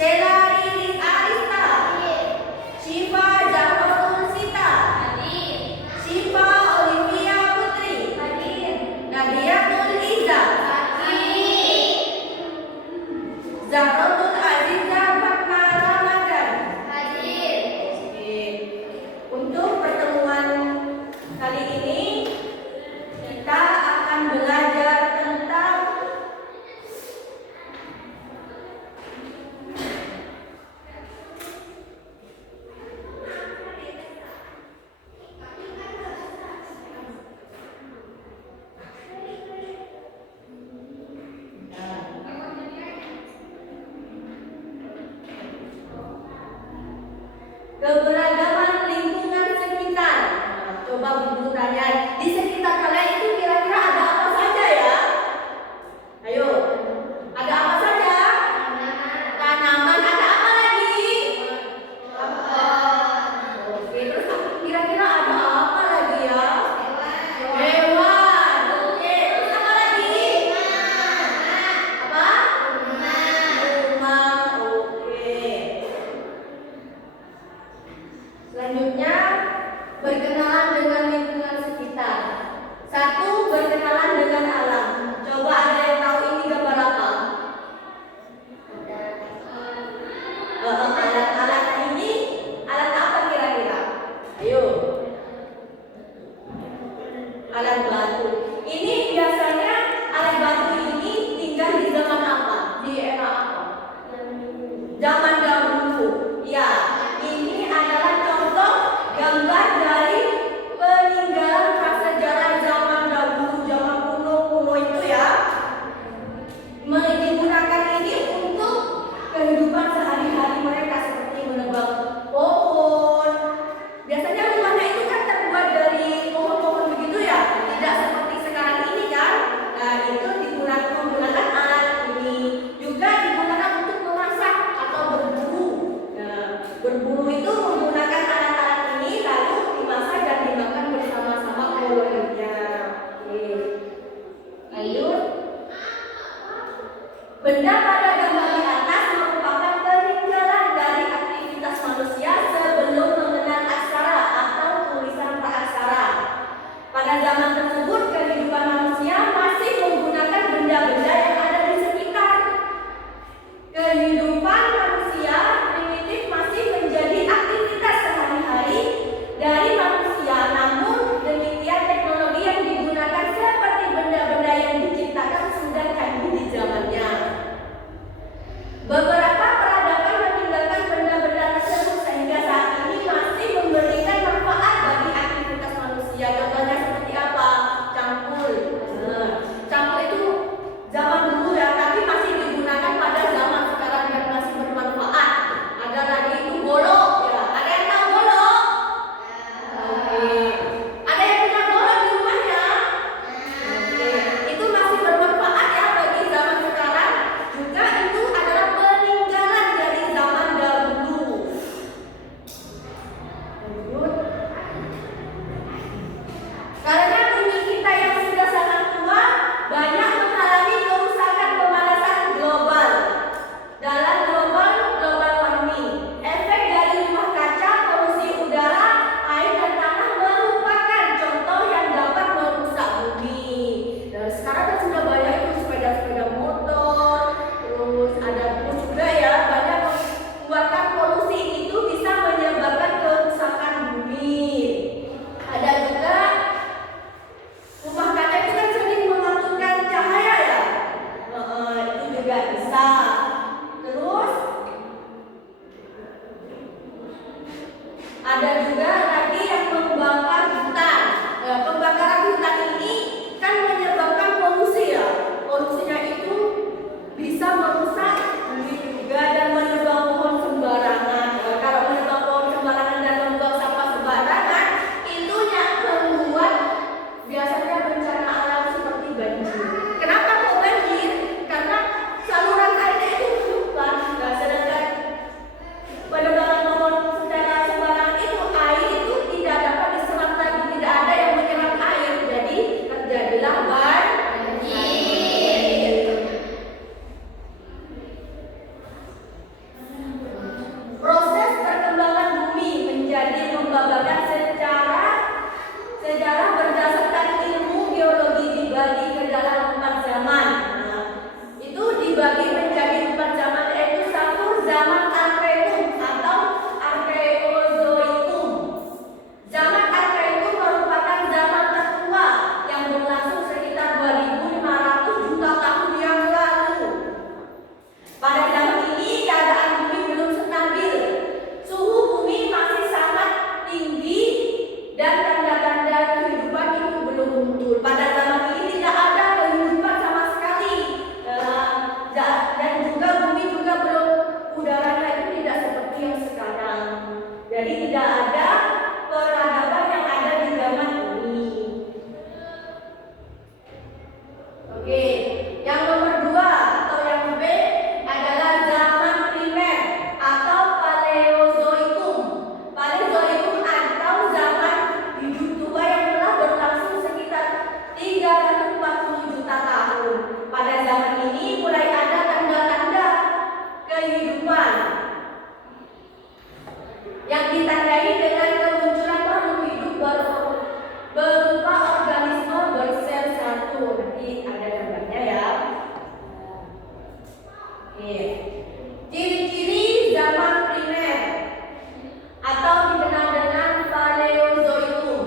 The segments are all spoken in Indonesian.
Sheila Riris Arista. Syifa Zahrotul Sita. Syifa Olivia Putri. Nadia Nul Iza. Zahrotul Aziza Fatma Ramadan. Oke. Untuk pertemuan kali ini kita akan belajar tentang keberagaman lingkungan sekitar. Coba Bunda tanya, di sekitar kalian itu kira-kira ada apa saja ya? Ayo, ada apa saja? Tanaman, ada apa lagi? Oke, terus kira-kira ada apa lagi ya? Hewan. Oke, terus apa lagi? Apa? Rumah. Oke. Selanjutnya, berkenalan dengan lingkungan sekitar. Satu, berkenalan dengan alam. Coba ada yang tahu ini gambar apa? Alat-alat ini, alat apa kira-kira? Ayo. Alat batu. Ini biasanya alat batu ini tinggal di zaman apa? Di era apa? Zaman dahulu. Ya, ini adalah contoh gambar dari peninggalan prasejarah zaman dahulu, zaman kuno itu ya. Digunakan ini untuk kehidupan sehari-hari mereka seperti menebang pohon. Biasanya rumahnya itu kan terbuat dari pohon-pohon begitu ya, tidak seperti sekarang ini kan. Nah, itu menggunakan alat ini juga digunakan untuk memasak atau kehidupan yang ditandai dengan kemunculan makhluk hidup berupa organisme bersel satu. Nanti ada gambarnya ya. Oke. Ciri-ciri zaman primer atau dikenal dengan Paleozoikum.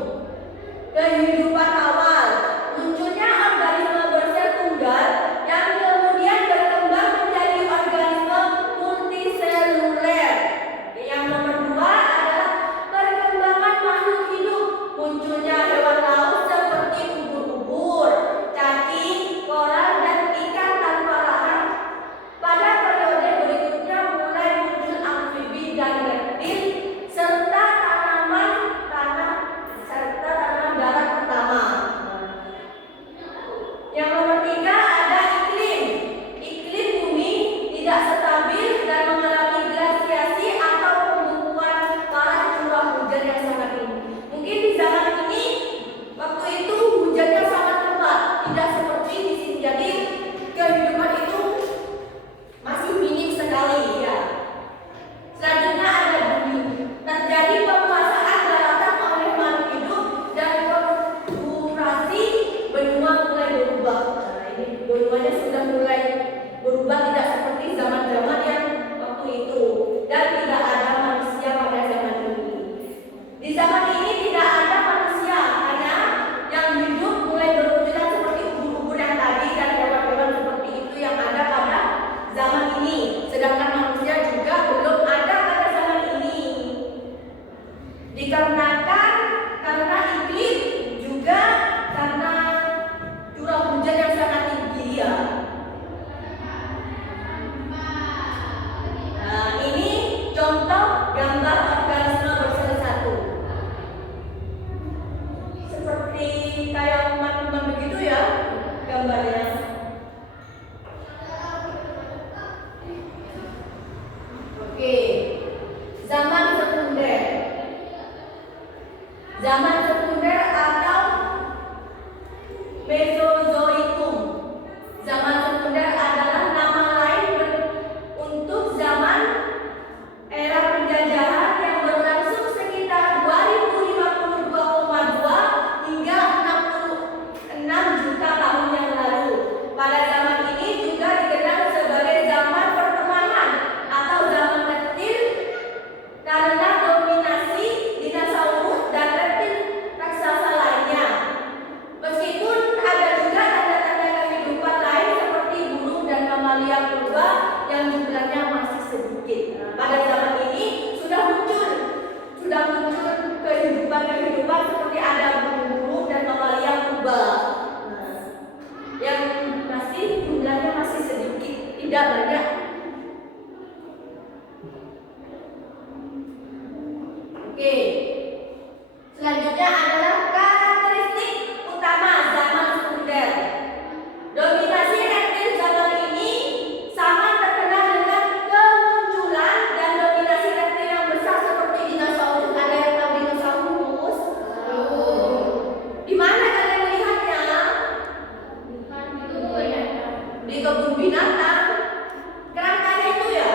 Kehidupan awal, munculnya organisme bersel tunggal yang kemudian berkembang menjadi organisme multiseluler. Yang nomor 2 adalah perkembangan makhluk hidup, munculnya hewan laut seperti ubur-ubur, cacing, koral, dan ikan tanpa rahang. Pada periode berikutnya mulai muncul amfibi dan reptil serta tanaman darat pertama. Yang nomor 3 ada iklim. Iklim bumi tidak stabil dan mengalami glasiasi atau pembukuan parah curah hujan yang sangat tinggi. Mungkin di zaman ini waktu itu hujannya sangat lebat, tidak seperti di sini. Jadi kehidupan itu masih minim sekali ya. Selanjutnya ada bumi. Terjadi penguasaan daratan oleh makhluk hidup dan konfigurasi benua mulai berubah. Nah, ini benuanya sudah mulai berubah, tidak seperti zaman-zaman yang waktu itu, dan tidak ada manusia pada zaman ini. Di zaman ini tidak ada manusia, hanya yang hidup mulai bermunculan seperti ubur-ubur yang tadi dan hewan-hewan seperti itu yang ada pada zaman ini. Sedangkan manusia juga belum ada pada zaman ini. Dikarenakan karena iklim juga karena curah hujan yang sangat tinggi ya. Nah, ini contoh gambar organisme bersel satu. Seperti kayak kuman-kuman begitu ya gambarnya. Oke. Zaman sekunder. Zaman sekunder atau Mesozoikum. Zaman sekunder adalah nama lain untuk zaman era penjajahan yang berlangsung sekitar 2052,2 hingga 66 juta tahun yang lalu. Pada zaman ini juga dikenal sebagai zaman pertemanan atau zaman reptil karena dominasi dinosaurus dan reptil raksasa lainnya. Meskipun ada juga tanda-tanda kehidupan lain seperti burung dan mamalia purba yang jumlahnya masih sedikit. Nah, pada zaman ini sudah muncul kehidupan seperti ada burung dan mamalia purba. Nah, yang masih jumlahnya masih sedikit, tidak banyak. Oke. Selanjutnya adalah karakteristik utama zaman sekunder. Dominasi reptil zaman ini sangat terkenal dengan kemunculan dan dominasi reptil yang besar seperti dinosaurus. Ada yang tahu dinosaurus? Di mana kalian melihatnya? Di kebun binatang. Kerangkanya itu ya.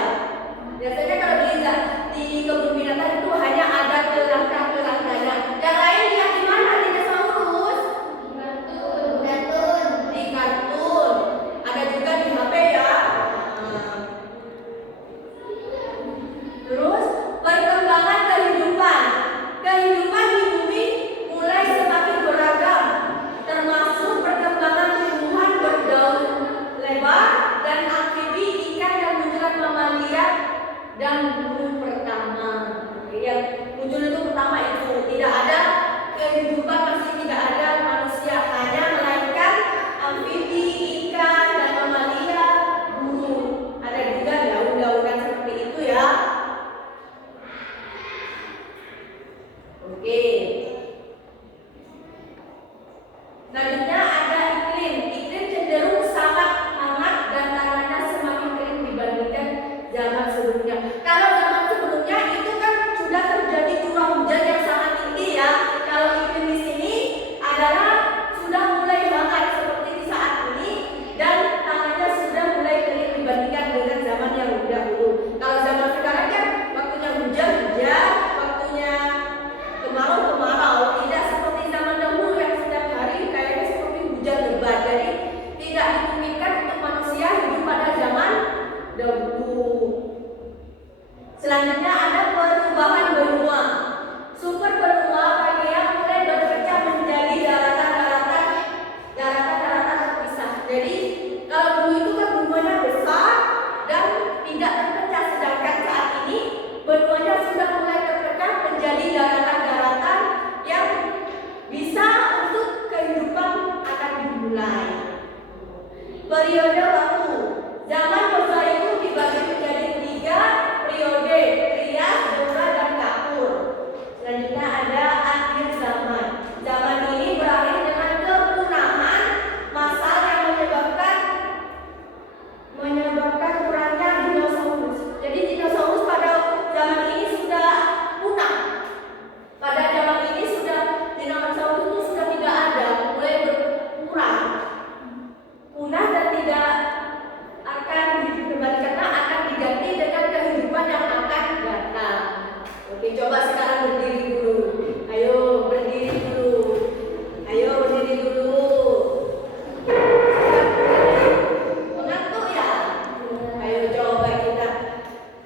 Biasanya kalau dilihat di kebun binatang itu hanya ada kerangka-kerangkanya. Yang lain lihat di mana dinosaurus? Di kartun. Ada juga di HP ya. Terus perkembangan kehidupan. Kehidupan di bumi mulai semakin beragam, termasuk perkembangan tumbuhan berdaun lebar dan amfibi, ikan dan munculan mamalia dan Selanjutnya ada perubahan benua. Sumber benua bagian mulai berpecah menjadi daratan terpisah. Jadi kalau dulu itu kan benuanya besar dan tidak terpecah, sedangkan saat ini benuanya sudah mulai terpecah menjadi daratan-daratan yang bisa untuk kehidupan akan dimulai. Periode waktu. Zaman Mozaiku dibagi menjadi 3 periode, Trias, Jura, dan Kapur. Selanjutnya ada akhir zaman. Zaman ini berakhir dengan kepunahan massal yang menyebabkan kurangnya dinosaurus. Jadi dinosaurus pada zaman ini sudah punah. Pada zaman ini dinosaurus itu sudah tidak ada, mulai berkurang, punah dan tidak akan kembali karena akan diganti dengan kehidupan yang akan datang. Oke, coba sekarang berdiri dulu. Ayo berdiri dulu. Ayo berdiri dulu. Mengantuk ya? Ayo coba kita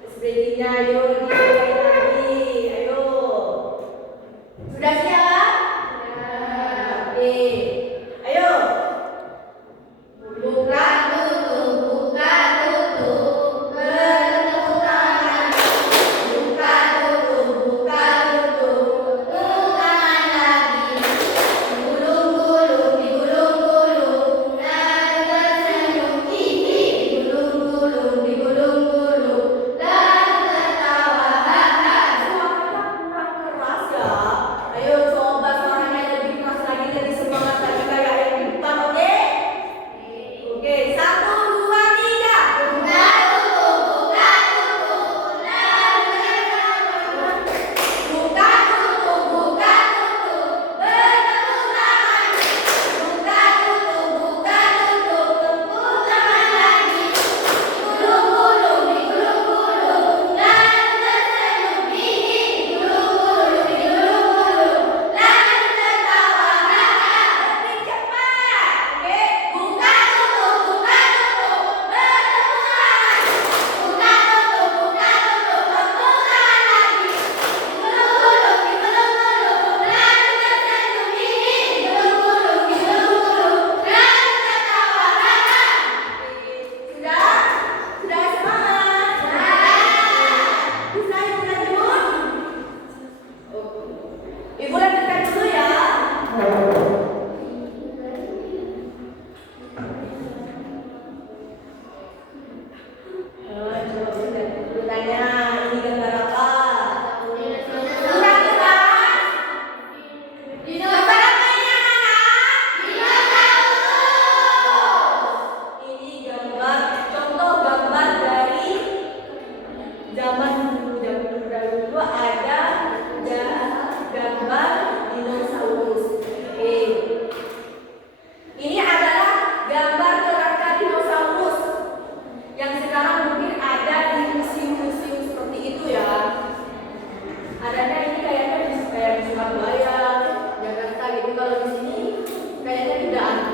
berdirinya. Ayo dimulai lagi. Ayo. Sudah siap? Oke. Ayo. Buka tutup, buka tutup, bertepuk tangan. Buka tutup, tepuk tangan lagi. Digulung-gulung, digulung-gulung, dan tersenyum. Hihi, digulung-gulung, digulung-gulung, dan tertawa. Haha. Suaranya kurang keras ya. Ayo coba suaranya lebih keras lagi, lebih semangat lagi kayak yang di depan, oke? Oke, 1, 2, 3. Buka tutup, dan buka tutup, bertepuk tangan. Buka tutup, tepuk tangan lagi. Digulung-gulung, digulung-gulung, dan tersenyum. Hihi, digulung-gulung, digulung-gulung, dan tertawa. Haha. Lebih cepat. Oke, buka tutup, bertepuk tangan. Buka tutup, tepuk tangan lagi. Digulung-gulung, digulung-gulung, dan tersenyum. Hihi, digulung-gulung, digulung-gulung, dan tertawa. Haha. Sudah? Sudah semangat? Bisa Ibu lanjut? Ibu lanjutkan dulu ya. Coba bertanya, ini gambar apa? Kurang jelas? Gambar apa ini anak-anak? Dinosaurus. Ini contoh gambar dari zaman dulu ada gambar dinosaurus. Oke. Ini adalah gambar kerangka dinosaurus yang sekarang mungkin ada di museum-museum seperti itu ya. Adanya ini kayaknya kayak di Surabaya, Jakarta gitu. Kalau di sini kayaknya tidak ada.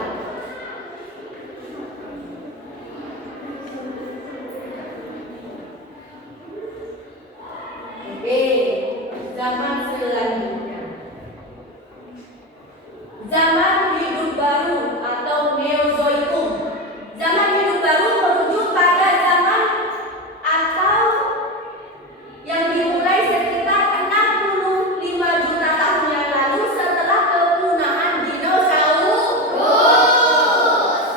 Oke, zaman selanjutnya. Zaman hidup baru atau Neozoikum. Zaman hidup baru merujuk pada zaman atau yang dimulai sekitar 65 juta tahun yang lalu setelah kepunahan dinosaurus.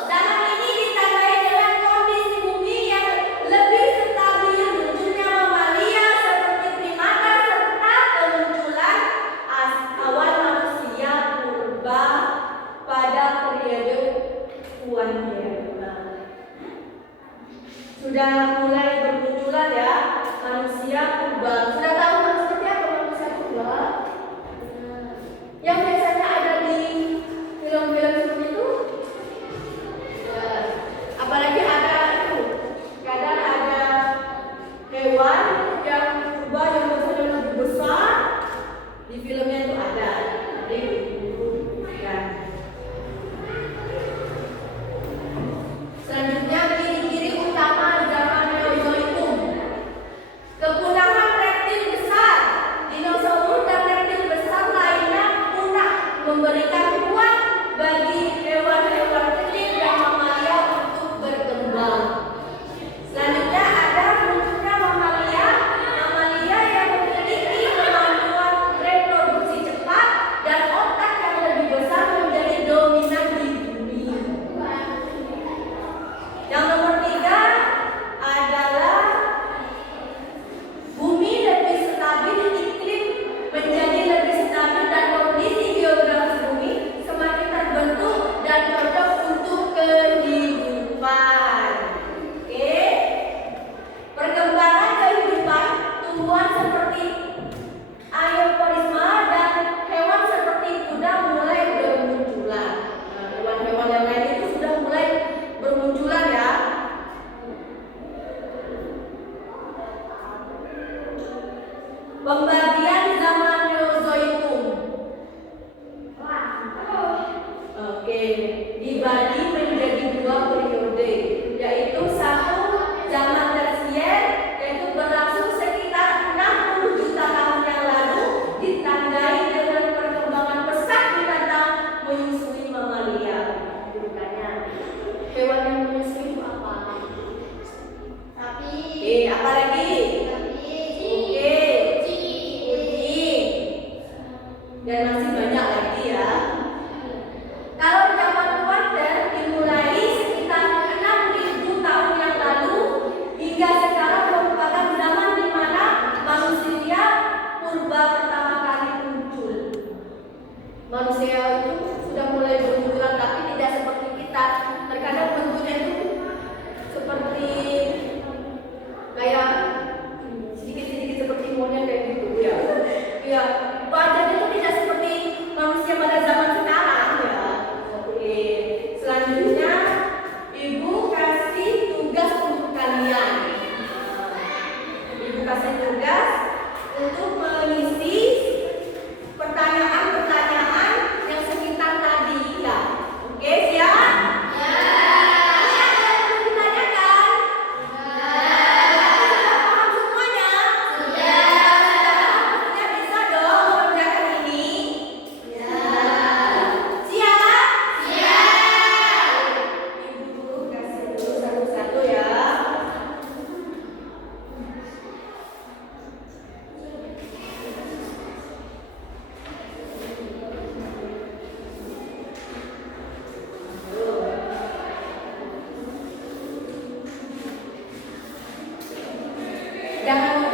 Zaman ini ditandai dengan kondisi bumi yang lebih stabil, munculnya mamalia seperti primata serta kemunculan awal manusia purba pada periode Kuantan. Sudah mulai bermunculan ya manusia purba. Sudah tahu maksudnya apa manusia purba? Yang biasanya ada di film-film seperti itu. Apalagi ada itu, kadang ada hewan yang purba yang biasanya lebih besar. Di filmnya itu ada. Jadi ya. Selanjutnya ciri-ciri utama zaman Neozoikum. Kepunahan Pembagian zaman Mesozoikum. Oke, dibagi menjadi dua periode, yaitu satu zaman tersier, yaitu berlangsung sekitar 60 juta tahun yang lalu, ditandai dengan perkembangan pesat binatang menyusui mamalia. Bukannya hewan yang menyusui itu apa? Sapi. Apa lagi? Oke, kucing. Dan masih banyak lagi ya. Kalau zaman kuarter dimulai sekitar 6.000 tahun yang lalu hingga sekarang merupakan zaman di mana manusia purba pertama kali muncul. Manusia itu sudah mulai bermunculan tapi tidak seperti kita. Terkadang bentuknya itu seperti kayak sedikit-sedikit seperti monyet kayak gitu ya. Ya, wajahnya itu tidak seperti manusia pada zaman sekarang ya. Oke, selanjutnya Ibu kasih tugas untuk kalian. Ibu kasih tugas untuk mengisi pertanyaan-pertanyaan yang sekitar tadi ya. Oke, siap? Ya. Ada yang perlu ditanyakan? Sudah paham semuanya? Sudah. Sudah bisa dong mengerjakan ini? Ya. Siap? Siap. Ibu dulu kasih dulu satu-satu ya. Jangan